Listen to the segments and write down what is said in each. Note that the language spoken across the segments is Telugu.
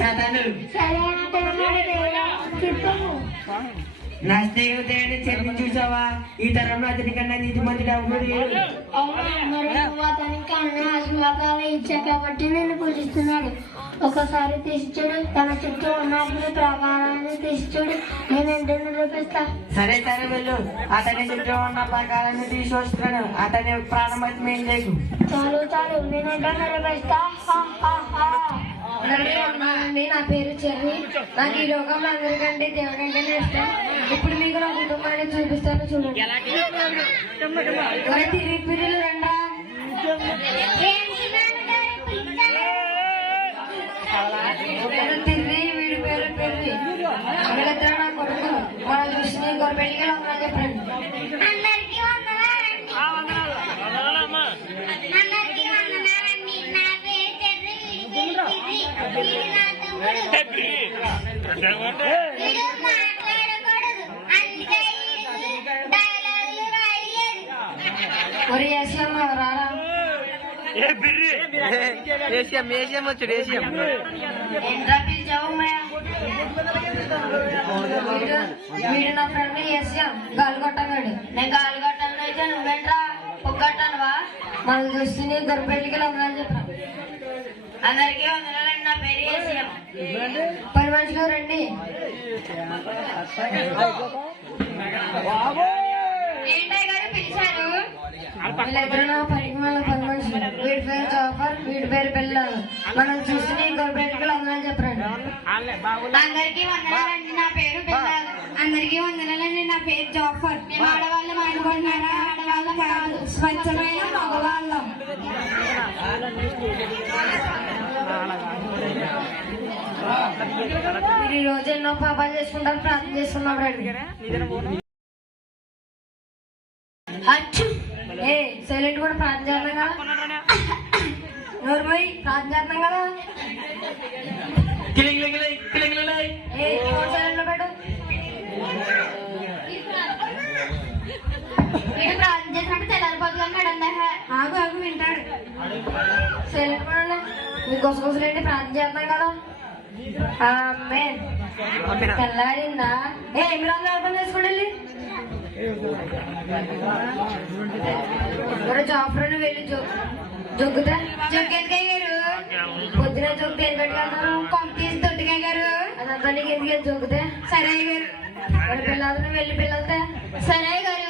సదను నా స్నేహితుడిని చెప్పి చూసావా ఈ తరంలో అతని కన్నా నీతి మంత్రుడు ఆశీర్వాదాలు ఇచ్చా కాబట్టి నేను పూజిస్తున్నాడు. ఒకసారి తీసిచుడు తన చుట్టూ ఉన్న ప్రాకారాన్ని తీసిచుడు నేను ఎంతో నిరూపిస్తా. సరే సరే వెళ్ళు, అతని చుట్టూ ఉన్న ప్రాకారాన్ని తీసి వస్తున్నాను. అతని ప్రాణమైతే మేము లేకు. చాలు చాలు నేను ఎంతో నిరూపిస్తా. నా పేరు చెర్రి. నాకు ఈ లోకంలో అందరికంటే దేవుడంటే ఇష్టం. ఇప్పుడు మీకు నా కుటుంబాన్ని చూపిస్తాను చూడండి. తిరిగి పిల్లలు రండా. తిరిగి వీడి పేరు పెర్రి. వీళ్ళిద్దరు నా కొడుకు. మన దృష్టిని గొర్రెల్లిగా ఉందని చెప్పండి. వీడు నా ఫ్రెండ్ ఏసియం గాలి కొట్టగాడు. నేను గాలి కొట్టాను అయితే నువ్వేంట్రా పొగ్గట్టానువా? మన దృష్టిని గొర్రెల్లికి లొంగని చెప్పాను. అందరికీ వందనాలండి. నా పేరు ఏసియం. పని మనుషులు రండి. ఏంటయ్య గారు పిలిచారు? వీళ్ళిద్దరు నా పనికి మన పని మనుషులు. వీడి పేరు జాఫర్, వీడి పేరు పిల్లలు. మనం చూసి గొర్రెల్లికి లొంగని చెప్పాడు. అందరికీ వందనాలండి. నా పేరు పిల్లలు. అందరికీ వందనాలండి. నా పేరు జాఫర్. మేము ఆడవాళ్ళం అనుకుంటున్నారా? ఆడవాళ్ళం కాదు, స్వచ్ఛమైన మగవాళ్ళం. మీరు ఈ రోజు ఎన్నో పాపాలు చేసుకుంటారు, ప్రార్థన చేసుకున్నాడు. ఏ సైలెంట్ కూడా ప్రార్థన చేద్దాం కదా. నోరు పోయి ప్రార్థన చేద్దాం కదా. సైలెంట్ లో పెట్టు. వీడు ప్రార్థన చేసినట్టు తెల్లారిపోతుంది. ఆగు ఆగు వింటాడు. సైలెంట్ పడండి. మీ గుసగుసలేంటి ప్రార్థన చేద్దాం కదా. తెల్లారిందా? ఏమి రాదు అర్థం చేసుకోండి. జాఫర్ వెళ్ళి జొగ్గుతా. జొగ్గెందుకయ్య గారు పొద్దున జొగ్గు ఎందుకు పెట్టుకెళ్తారు? కొంపీసి దొడ్డుకాయ గారు అదంతా నీకు ఎందుకు జొగ్గుతా? సరే గారు మరి పిల్లలు వెళ్ళి పిల్లలతో. సరే గారు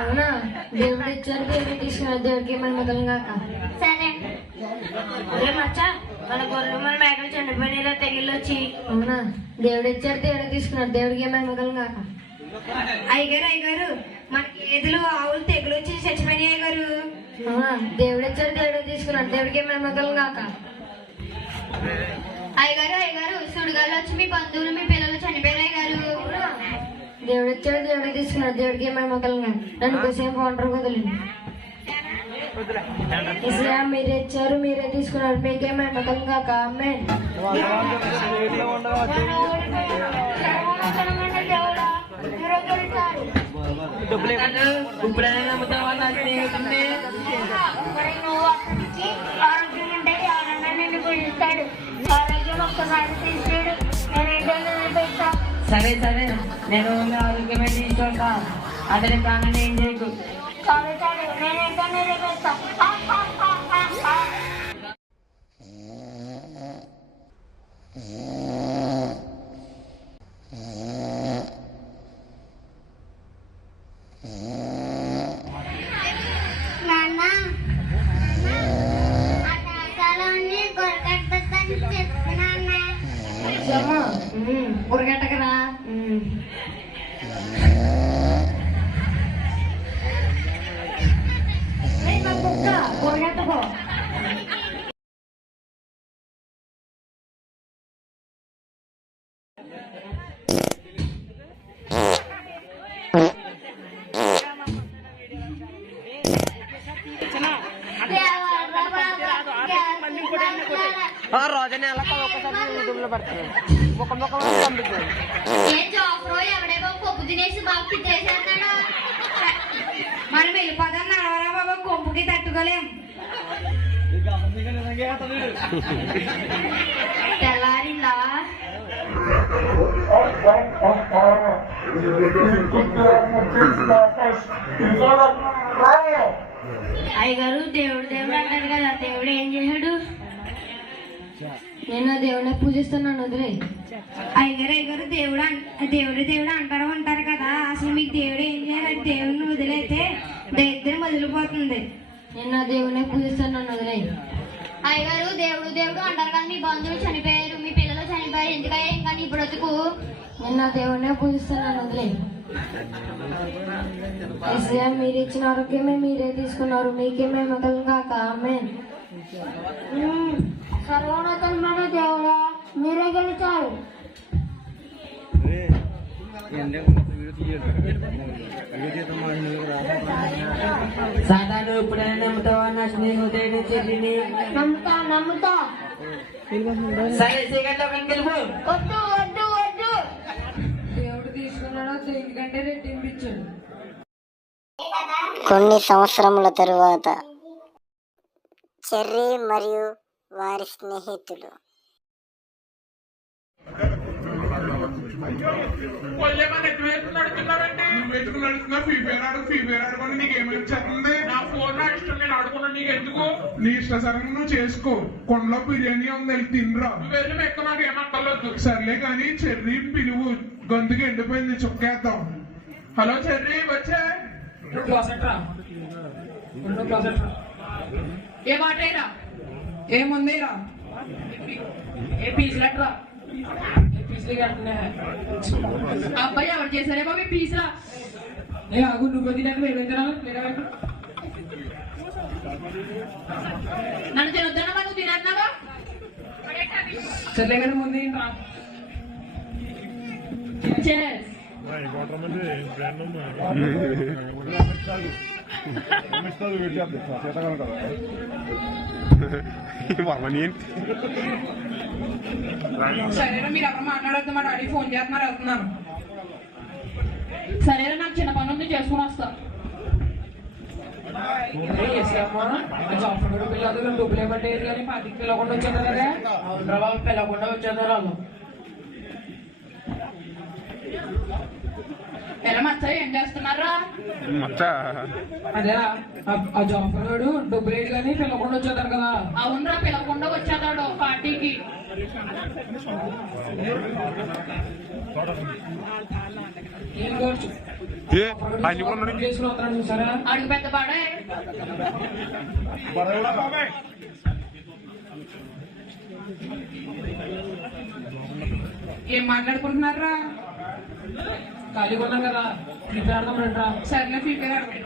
అవునా? దేవుడు ఇచ్చారు, దేవుడు తీసుకున్నారు. దేవుడికి మన మొదలు కాక. సరే మచ్చా మన గొర్రెలు మన మేకలు చనిపోయిన తెగిల్లొచ్చి. అవునా? దేవుడు ఇచ్చారు, దేవుడు తీసుకున్నారు. దేవుడికి మన మొదలు కాక. అయ్యగారు అయ్యగారు మన గేదెలు ఆవులు తెగులు వచ్చి చచ్చిపోయినాయి అయ్యగారు. అవునా? దేవుడు ఇచ్చారు, దేవుడు తీసుకున్నారు. దేవుడికి మన మొదలు కాక. అయ్యగారు అయ్యగారు సుడిగాలు వచ్చి మీ బంధువులు మీ పిల్లలు చనిపోయారు అయ్యగారు. దేవుడు వచ్చాడు, దేవుడు తీసుకున్నాడు. దేవుడికి ఏమైనా మొక్కలుగా నన్ను కోసేం బాగుంటారు వదిలేదు. మీరే ఇచ్చారు, మీరే తీసుకున్నారు. మీకేమైనా మొక్కలు కాక. ఆమేన్. ఆరోగ్యం ఉంటే ఎవరన్నా నిన్ను పూజిస్తాడు. ఆరోగ్యం ఒక్కసారి తీసాడు. సరే సరే నేను ఆరోగ్యమే తీసుకుంటా. అతని ప్రాణాన్ని ఏం చేయకు. సరే సరే నేను ఎంతో నిరూపిస్తా. కూరగట్టకరా. కూరగట్టకో. రోజున ఎలా ఒక్కసారి యూట్యూబ్లో పెడతాను ముఖం పంపిస్తాను. ఏం జాఫ్రో ఎవడేమో కొప్పు తినేసి బాగా తిట్టేసేస్తున్నాడు. మనం వెళ్ళిపోదాం నడవరా బాబా, కొప్పుకి తట్టుకోలేం. తెల్లారిందా? అయ్యగారు దేవుడు దేవుడు అంటారు కదా, దేవుడు ఏం చేశాడు? నేను దేవుడే పూజిస్తున్నాను వదిలే. అయ్యగారు దేవుడు దేవుడు అంటారు కదా, అసలు మీకు దేవుడు ఏం చేయాలి? దేవుడిని వదిలేస్తే దరిద్రం వదిలిపోతుంది. నేను దేవుడే పూజిస్తున్నాను వదిలే. అయ్యగారు దేవుడు దేవుడు అంటారు కదా, మీ బంధువులు చనిపోయారు, మీ పిల్లలు చనిపోయారు, ఎందుకయ్యా ఇంకా నీ బ్రతుకు? నేను దేవుడే పూజిస్తున్నాను వదిలే. మీరు ఇచ్చిన ఆరోగ్యమే మీరే తీసుకున్నారు, మీకేమే మిగలు కాక. ఆమేన్. సర్వోన్నతమైన దేవుడా, మీరే గెలిచారు. సాధారణ ఎప్పుడైనా నమ్ముతావా నా స్నేహితుడు చెల్లిని? నమ్ముతా. సరే చీకట్లోకి వెళ్ళిపో. వద్దు వద్దు వద్దు. దేవుడు తీసుకున్నాడు, ఎందుకంటే రెట్టింపించాడు. కొన్ని సంవత్సరముల తరువాత చెర్రీ మరియు వారి స్నేహితులు నీ ఇష్టసరంగా నువ్వు చేసుకో. కొండలో బిర్యానీ ఉంది, వెళ్ళి తినరా. వెళ్ళి ఎక్కువ నాకు ఏమక్కర్లేదు. సర్లే కానీ చెర్రీ పిలువు, గొంతుకి ఎండిపోయింది, చుక్కేద్దాం. హలో చెర్రీ, వచ్చే ఏ మాటరా, ఏముందిరా, ఏ పీసులట్రా, అబ్బాయి ఎవరు చేశారే బాబు పీసులా? ఏ ఆగు, నువ్వు తినక నన్ను తినొద్దన్నా, నువ్వు తినన్నావా? సర్లే కానీ ముందు సరేనా, మీరు ఎవరు మాట్లాడద్దు, మా డాడీ ఫోన్ చేస్తున్నారు, వెళ్తున్నాను. సరేనా, నాకు చిన్న పని ఉంది, చేసుకుని వస్తా. జాఫర్ పిల్లలు డబ్బులు ఏమంటారు కానీ పార్టీకి పిలవకుండా వచ్చేదారా? అవునరా బాబు, పిలవకుండా వచ్చేదారు వాళ్ళు. ఎలా మచ్చా, ఏం చేస్తున్నారా? అదేరా, ఆ జాఫర్ గారు డబ్బులు వేయడు కానీ పిలవకుండా వచ్చేదారు కదా. అవునరా, పిలవకుండా వచ్చేదాడు పార్టీకి. చూసారా, అడుగు పెద్ద పాడే. ఏం మాట్లాడుకుంటున్నారా? ఖాళీగా ఉన్నాం కదా, ప్రిపేర్ ఆడదాం రండి. సరేనా, ప్రిపేర్ ఆడదాం.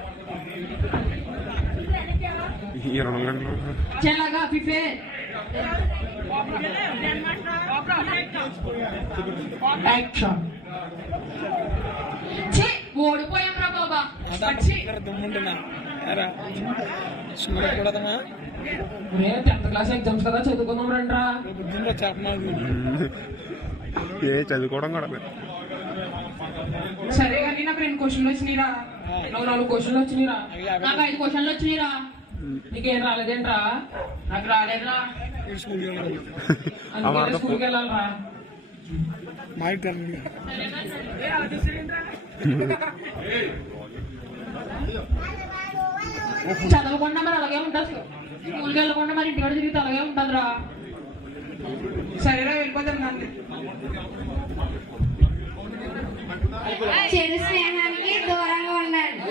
చెల్లగా ప్రిపేర్. యాక్షన్. ఓడిపోయాం రా బాబా. 10th క్లాస్ ఎగ్జామ్స్ కదా, చదువుకుందాం రండి. చదువుకోవడం కూడా సరే కానీ నాకు 2 క్వశ్చన్లు వచ్చినాయిరా. నాకు 4 క్వశ్చన్లు వచ్చినాయిరా. నాకు 5 క్వశ్చన్లు వచ్చినాయిరా. నీకేం రాలేదేంట్రా? నాకు రాలేదురా, అందుకే స్కూల్కి వెళ్ళాలరా. చదవకుండా మరి అలాగే ఉంటుంది, స్కూల్కి వెళ్ళకుండా మరి ఇంటికాడ తిరిగితే అలాగే ఉంటుందిరా. సరేరా, వెళ్ళిపోతాను. చెడు స్నేహానికి దూరంగా ఉండండి.